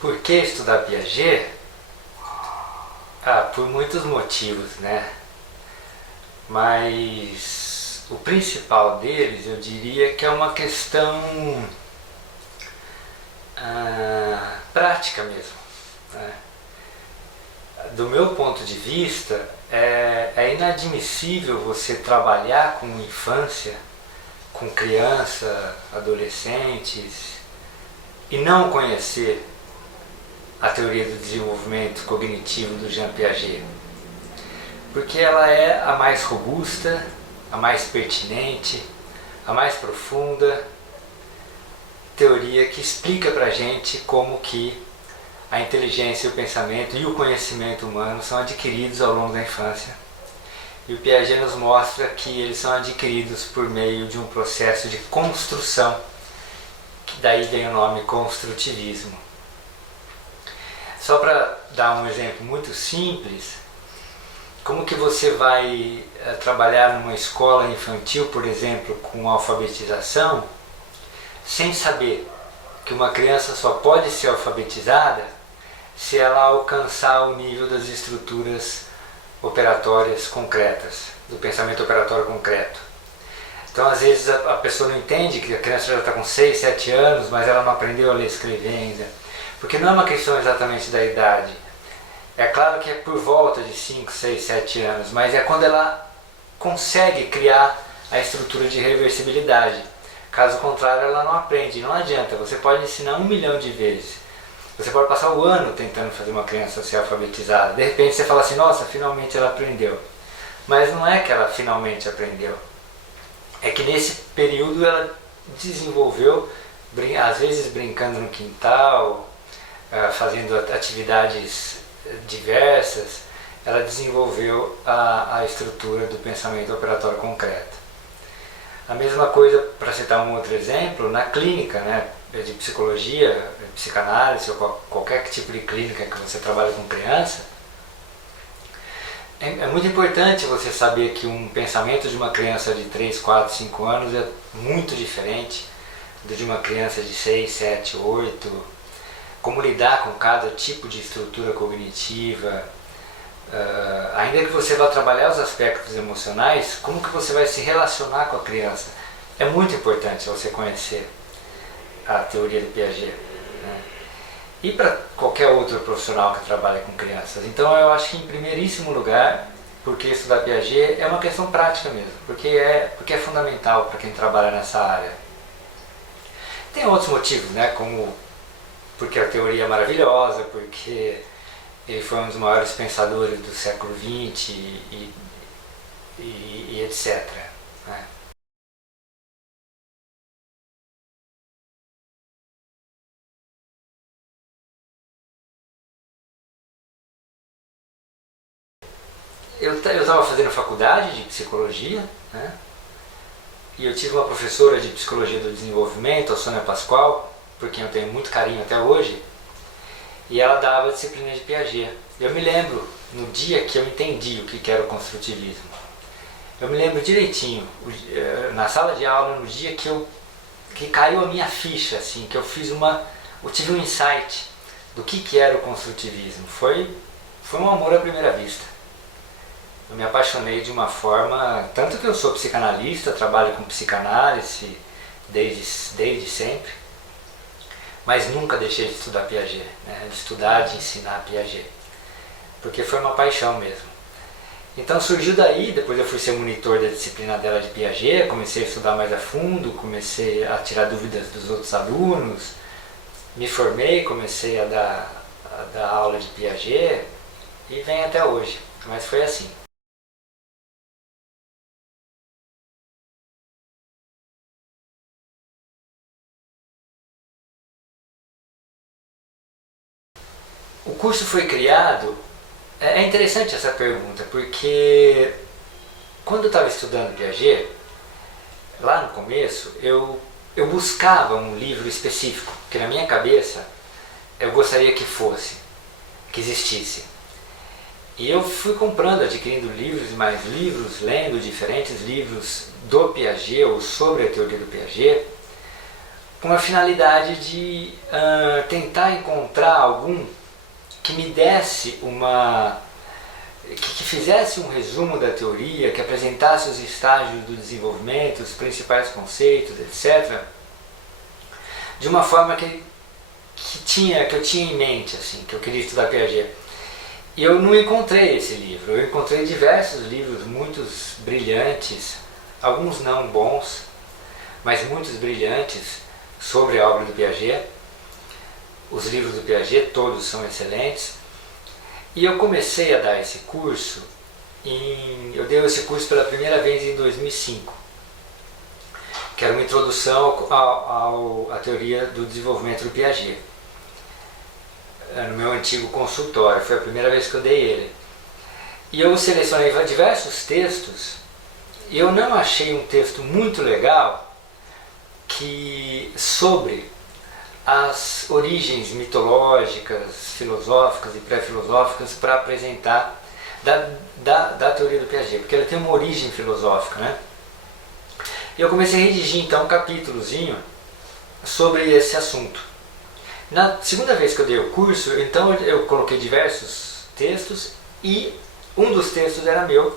Por que estudar Piaget? Por muitos motivos, né? Mas o principal deles, eu diria que é uma questão prática mesmo, né? Do meu ponto de vista, é inadmissível você trabalhar com infância, com criança, adolescentes, e não conhecer a teoria do desenvolvimento cognitivo do Jean Piaget. Porque ela é a mais robusta, a mais pertinente, a mais profunda teoria que explica pra gente como que a inteligência, o pensamento e o conhecimento humano são adquiridos ao longo da infância. E o Piaget nos mostra que eles são adquiridos por meio de um processo de construção, que daí vem o nome construtivismo. Só para dar um exemplo muito simples, como que você vai trabalhar numa escola infantil, por exemplo, com alfabetização, sem saber que uma criança só pode ser alfabetizada se ela alcançar o nível das estruturas operatórias concretas, do pensamento operatório concreto. Então, às vezes, a pessoa não entende que a criança já está com 6, 7 anos, mas ela não aprendeu a ler e escrever ainda. Porque não é uma questão exatamente da idade. É claro que é por volta de 5, 6, 7 anos, mas é quando ela consegue criar a estrutura de reversibilidade. Caso contrário, ela não aprende. Não adianta, você pode ensinar 1 milhão de vezes. Você pode passar o ano tentando fazer uma criança ser alfabetizada. De repente você fala assim, nossa, finalmente ela aprendeu. Mas não é que ela finalmente aprendeu. É que nesse período ela desenvolveu, às vezes brincando no quintal, fazendo atividades diversas, ela desenvolveu a estrutura do pensamento operatório concreto. A mesma coisa, para citar um outro exemplo, na clínica, né, de psicologia, psicanálise ou qualquer tipo de clínica que você trabalha com criança, é muito importante você saber que um pensamento de uma criança de 3, 4, 5 anos é muito diferente do de uma criança de 6, 7, 8, como lidar com cada tipo de estrutura cognitiva, ainda que você vá trabalhar os aspectos emocionais, como que você vai se relacionar com a criança. É muito importante você conhecer a teoria do Piaget, né? E para qualquer outro profissional que trabalha com crianças. Então eu acho que em primeiríssimo lugar, porque estudar Piaget é uma questão prática mesmo, porque é fundamental para quem trabalha nessa área. Tem outros motivos, né, como porque a teoria é maravilhosa, porque ele foi um dos maiores pensadores do século XX e etc. Né? Eu estava fazendo faculdade de psicologia, né? E eu tive uma professora de psicologia do desenvolvimento, a Sônia Pascoal, por quem eu tenho muito carinho até hoje, e ela dava a disciplina de Piaget. Eu me lembro, no dia que eu entendi o que era o construtivismo, eu me lembro direitinho, na sala de aula, no dia que caiu a minha ficha, assim, que eu tive um insight do que era o construtivismo. Foi um amor à primeira vista. Eu me apaixonei de uma forma, tanto que eu sou psicanalista, trabalho com psicanálise desde sempre, mas nunca deixei de estudar Piaget, né? De estudar, de ensinar Piaget, porque foi uma paixão mesmo. Então surgiu daí, depois eu fui ser monitor da disciplina dela de Piaget, comecei a estudar mais a fundo, comecei a tirar dúvidas dos outros alunos, me formei, comecei a dar aula de Piaget e vem até hoje, mas foi assim. O curso foi criado, é interessante essa pergunta, porque quando eu estava estudando Piaget, lá no começo, eu buscava um livro específico, que na minha cabeça eu gostaria que existisse. E eu fui comprando, adquirindo livros e mais livros, lendo diferentes livros do Piaget ou sobre a teoria do Piaget, com a finalidade de tentar encontrar algum que me desse que fizesse um resumo da teoria, que apresentasse os estágios do desenvolvimento, os principais conceitos, etc., de uma forma que eu tinha em mente, assim, que eu queria estudar Piaget. E eu não encontrei esse livro. Eu encontrei diversos livros, muitos brilhantes, alguns não bons, mas muitos brilhantes sobre a obra do Piaget. Os livros do Piaget todos são excelentes. E eu comecei a dar esse curso, eu dei esse curso pela primeira vez em 2005, que era uma introdução à teoria do desenvolvimento do Piaget, no meu antigo consultório. Foi a primeira vez que eu dei ele. E eu selecionei diversos textos, e eu não achei um texto muito legal sobre as origens mitológicas, filosóficas e pré-filosóficas para apresentar da teoria do Piaget, porque ela tem uma origem filosófica, né? E eu comecei a redigir então um capítulozinho sobre esse assunto. Na segunda vez que eu dei o curso, então eu coloquei diversos textos e um dos textos era meu,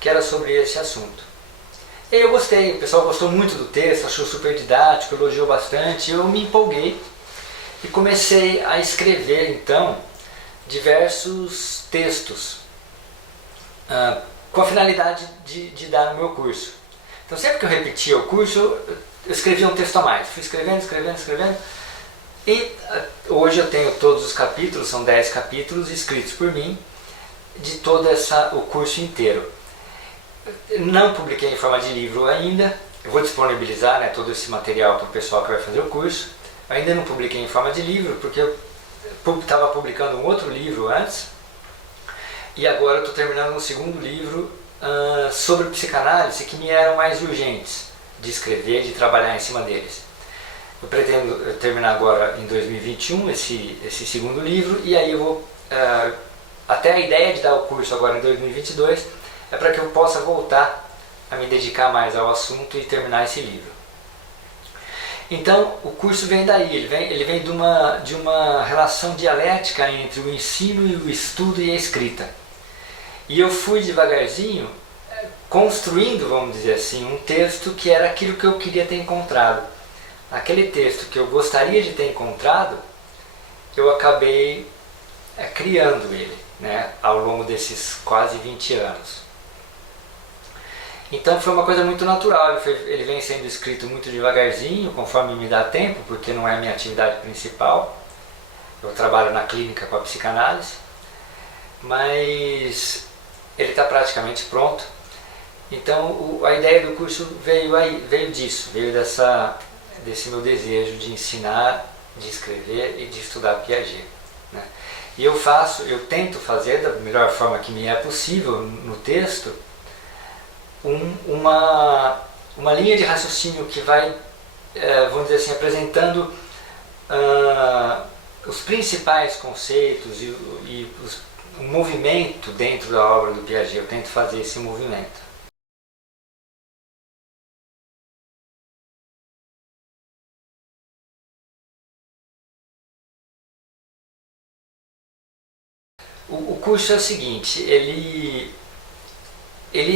que era sobre esse assunto. E eu gostei, o pessoal gostou muito do texto, achou super didático, elogiou bastante, eu me empolguei e comecei a escrever então diversos textos com a finalidade de dar no meu curso. Então sempre que eu repetia o curso, eu escrevia um texto a mais, fui escrevendo, e hoje eu tenho todos os capítulos, são 10 capítulos escritos por mim, de todo o curso inteiro. Não publiquei em forma de livro ainda, eu vou disponibilizar, né, todo esse material para o pessoal que vai fazer o curso. Ainda não publiquei em forma de livro, porque eu estava publicando um outro livro antes, e agora eu estou terminando um segundo livro sobre psicanálise, que me eram mais urgentes de escrever, de trabalhar em cima deles. Eu pretendo terminar agora em 2021 esse segundo livro, e aí eu vou, até a ideia de dar o curso agora em 2022, é para que eu possa voltar a me dedicar mais ao assunto e terminar esse livro. Então, o curso vem daí, ele vem de uma relação dialética entre o ensino e o estudo e a escrita. E eu fui devagarzinho construindo, vamos dizer assim, um texto que era aquilo que eu queria ter encontrado. Aquele texto que eu gostaria de ter encontrado, eu acabei criando ele, né, ao longo desses quase 20 anos. Então foi uma coisa muito natural, ele vem sendo escrito muito devagarzinho, conforme me dá tempo, porque não é a minha atividade principal. Eu trabalho na clínica com a psicanálise, mas ele está praticamente pronto. Então a ideia do curso veio disso, veio desse meu desejo de ensinar, de escrever e de estudar Piaget, né? E eu tento fazer da melhor forma que me é possível no texto, uma linha de raciocínio que vai, vamos dizer assim, apresentando os principais conceitos e o movimento dentro da obra do Piaget. Eu tento fazer esse movimento. O curso é o seguinte, ele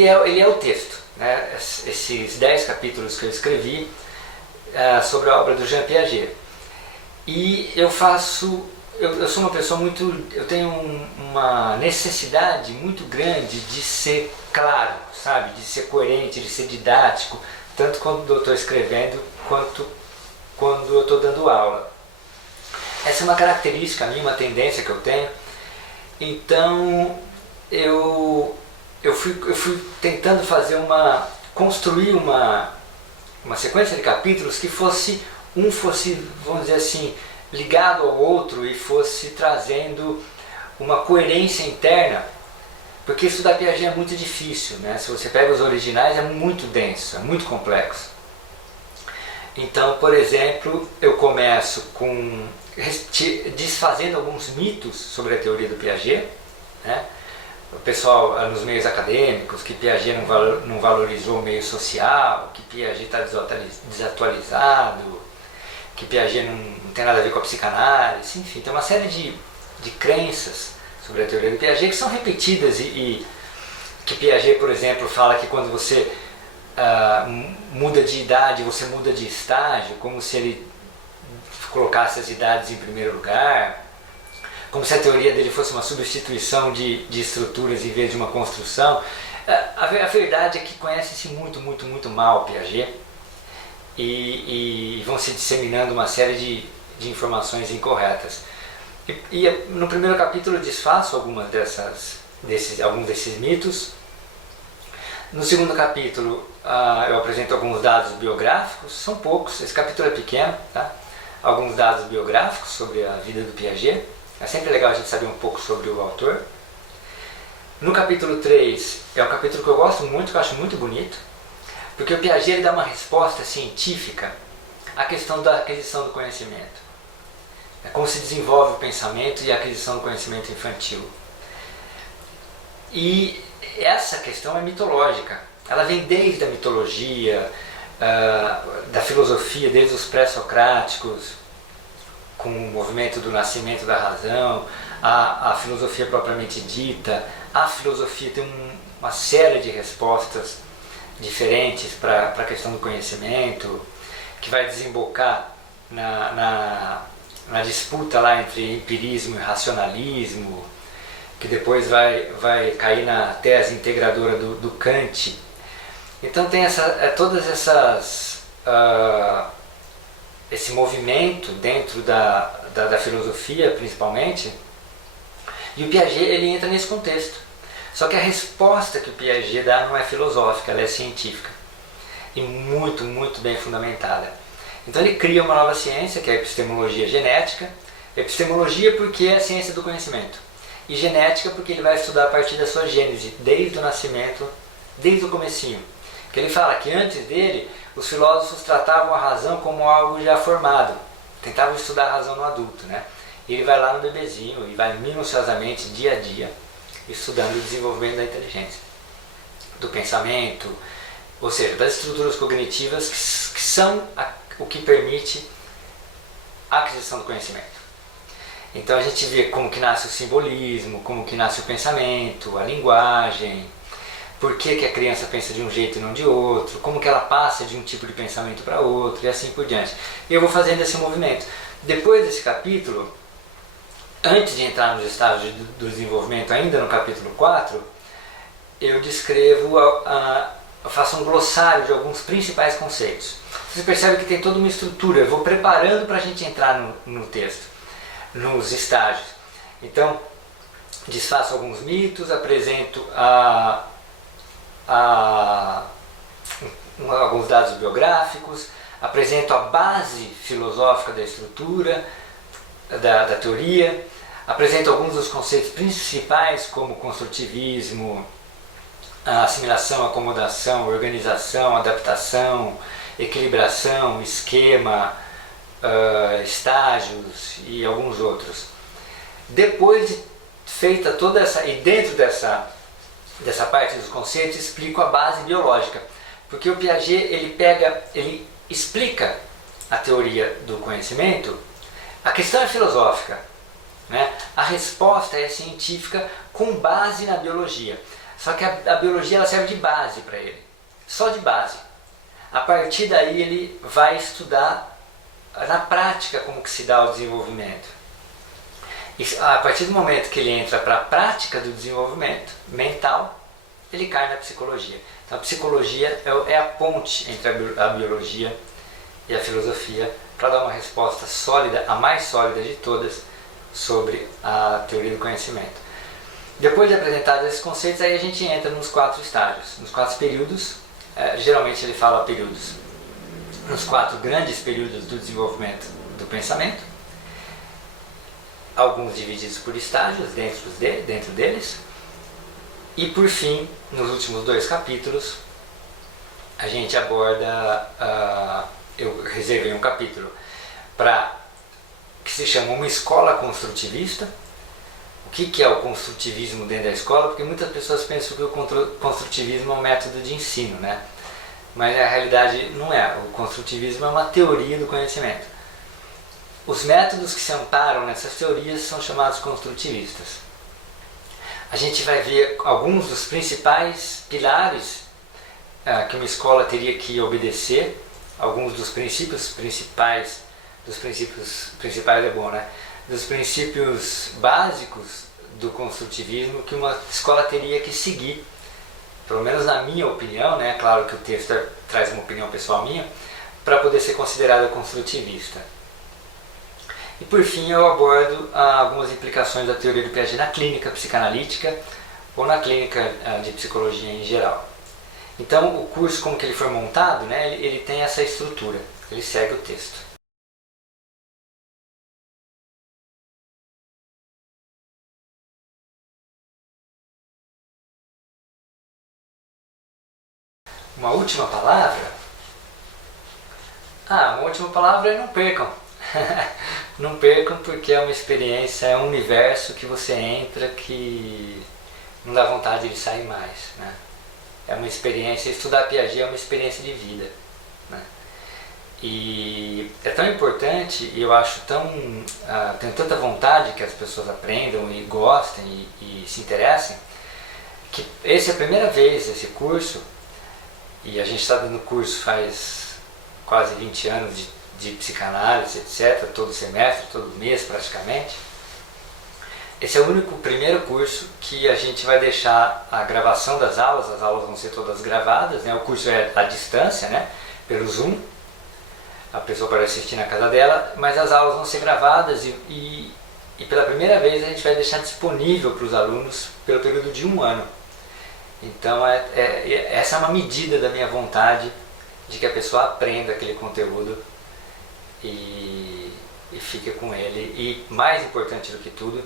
é o texto, né? Esses 10 capítulos que eu escrevi sobre a obra do Jean Piaget. E eu sou uma pessoa eu tenho uma necessidade muito grande de ser claro, sabe? De ser coerente, de ser didático, tanto quando eu estou escrevendo quanto quando eu estou dando aula. Essa é uma característica minha, uma tendência que eu tenho. Então eu fui tentando construir uma sequência de capítulos que fosse, vamos dizer assim, ligado ao outro e fosse trazendo uma coerência interna, porque estudar Piaget é muito difícil, né? Se você pega os originais é muito denso, é muito complexo. Então, por exemplo, eu começo desfazendo alguns mitos sobre a teoria do Piaget, né? O pessoal nos meios acadêmicos, que Piaget não valorizou o meio social, que Piaget está desatualizado, que Piaget não tem nada a ver com a psicanálise, enfim, tem uma série de crenças sobre a teoria do Piaget que são repetidas e que Piaget, por exemplo, fala que quando você muda de idade, você muda de estágio, como se ele colocasse as idades em primeiro lugar, como se a teoria dele fosse uma substituição de estruturas em vez de uma construção. A verdade é que conhece-se muito mal Piaget e vão se disseminando uma série de informações incorretas. E no primeiro capítulo eu desfaço alguns desses mitos. No segundo capítulo eu apresento alguns dados biográficos, são poucos, esse capítulo é pequeno, tá? Alguns dados biográficos sobre a vida do Piaget. É sempre legal a gente saber um pouco sobre o autor. No capítulo 3 é um capítulo que eu gosto muito, que eu acho muito bonito, porque o Piaget ele dá uma resposta científica à questão da aquisição do conhecimento. É como se desenvolve o pensamento e a aquisição do conhecimento infantil. E essa questão é mitológica. Ela vem desde a mitologia, da filosofia, desde os pré-socráticos, com o movimento do nascimento da razão, a filosofia propriamente dita. A filosofia tem uma série de respostas diferentes para a questão do conhecimento, que vai desembocar na disputa lá entre empirismo e racionalismo, que depois vai cair na tese integradora do Kant. Então tem todas esse movimento dentro da filosofia, principalmente, e o Piaget ele entra nesse contexto. Só que a resposta que o Piaget dá não é filosófica, ela é científica e muito bem fundamentada. Então ele cria uma nova ciência, que é a epistemologia genética. Epistemologia porque é a ciência do conhecimento, e genética porque ele vai estudar a partir da sua gênese, desde o nascimento, desde o comecinho. Que ele fala que antes dele, os filósofos tratavam a razão como algo já formado, tentavam estudar a razão no adulto, né? E ele vai lá no bebezinho e vai minuciosamente, dia a dia, estudando o desenvolvimento da inteligência, do pensamento, ou seja, das estruturas cognitivas que são o que permite a aquisição do conhecimento. Então a gente vê como que nasce o simbolismo, como que nasce o pensamento, a linguagem, por que a criança pensa de um jeito e não de outro, como que ela passa de um tipo de pensamento para outro e assim por diante. E eu vou fazendo esse movimento. Depois desse capítulo, antes de entrar nos estágios do desenvolvimento, ainda no capítulo 4, eu descrevo, eu faço um glossário de alguns principais conceitos. Você percebe que tem toda uma estrutura, eu vou preparando para a gente entrar no texto, nos estágios. Então, desfaço alguns mitos, apresento alguns dados biográficos, apresento a base filosófica da estrutura, da teoria, apresento alguns dos conceitos principais como construtivismo, assimilação, acomodação, organização, adaptação, equilibração, esquema, estágios e alguns outros. Depois de feita toda essa, e dentro dessa parte dos conceitos, explico a base biológica, porque o Piaget ele explica a teoria do conhecimento. A questão é filosófica, né? A resposta é científica com base na biologia. Só que a biologia ela serve de base para ele, só de base. A partir daí ele vai estudar na prática como que se dá o desenvolvimento. E a partir do momento que ele entra para a prática do desenvolvimento mental, ele cai na psicologia. Então a psicologia é a ponte entre a biologia e a filosofia para dar uma resposta sólida, a mais sólida de todas, sobre a teoria do conhecimento. Depois de apresentados esses conceitos, aí a gente entra nos 4 estágios, nos 4 períodos. Geralmente ele fala períodos, nos 4 grandes períodos do desenvolvimento do pensamento, alguns divididos por estágios dentro deles, e por fim, nos últimos 2 capítulos, a gente aborda, eu reservei um capítulo que se chama Uma Escola Construtivista. O que é o construtivismo dentro da escola? Porque muitas pessoas pensam que o construtivismo é um método de ensino, né? Mas na realidade não é. O construtivismo é uma teoria do conhecimento. Os métodos que se amparam nessas teorias são chamados construtivistas. A gente vai ver alguns dos principais pilares que uma escola teria que obedecer, alguns dos princípios principais é bom, né? Dos princípios básicos do construtivismo que uma escola teria que seguir, pelo menos na minha opinião, né? Claro que o texto traz uma opinião pessoal minha, para poder ser considerada construtivista. E por fim eu abordo algumas implicações da teoria do Piaget na clínica psicanalítica ou na clínica de psicologia em geral. Então o curso, como que ele foi montado, né, ele tem essa estrutura, ele segue o texto. Uma última palavra? Uma última palavra é não percam. Não percam, porque é uma experiência, é um universo que você entra que não dá vontade de sair mais, né? É uma experiência, estudar Piaget é uma experiência de vida, né? E é tão importante, e eu acho tenho tanta vontade que as pessoas aprendam e gostem e se interessem, que essa é a primeira vez, esse curso, e a gente está dando curso faz quase 20 anos de psicanálise, etc., todo semestre, todo mês praticamente. Esse é o primeiro curso que a gente vai deixar a gravação das aulas, as aulas vão ser todas gravadas, né? O curso é à distância, né? Pelo Zoom, a pessoa pode assistir na casa dela, mas as aulas vão ser gravadas e pela primeira vez a gente vai deixar disponível para os alunos pelo período de 1 ano. Então essa é uma medida da minha vontade de que a pessoa aprenda aquele conteúdo e fique com ele. E mais importante do que tudo,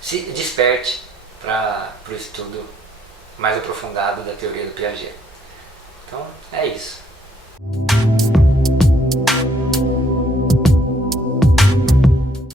se desperte para o estudo mais aprofundado da teoria do Piaget. Então é isso.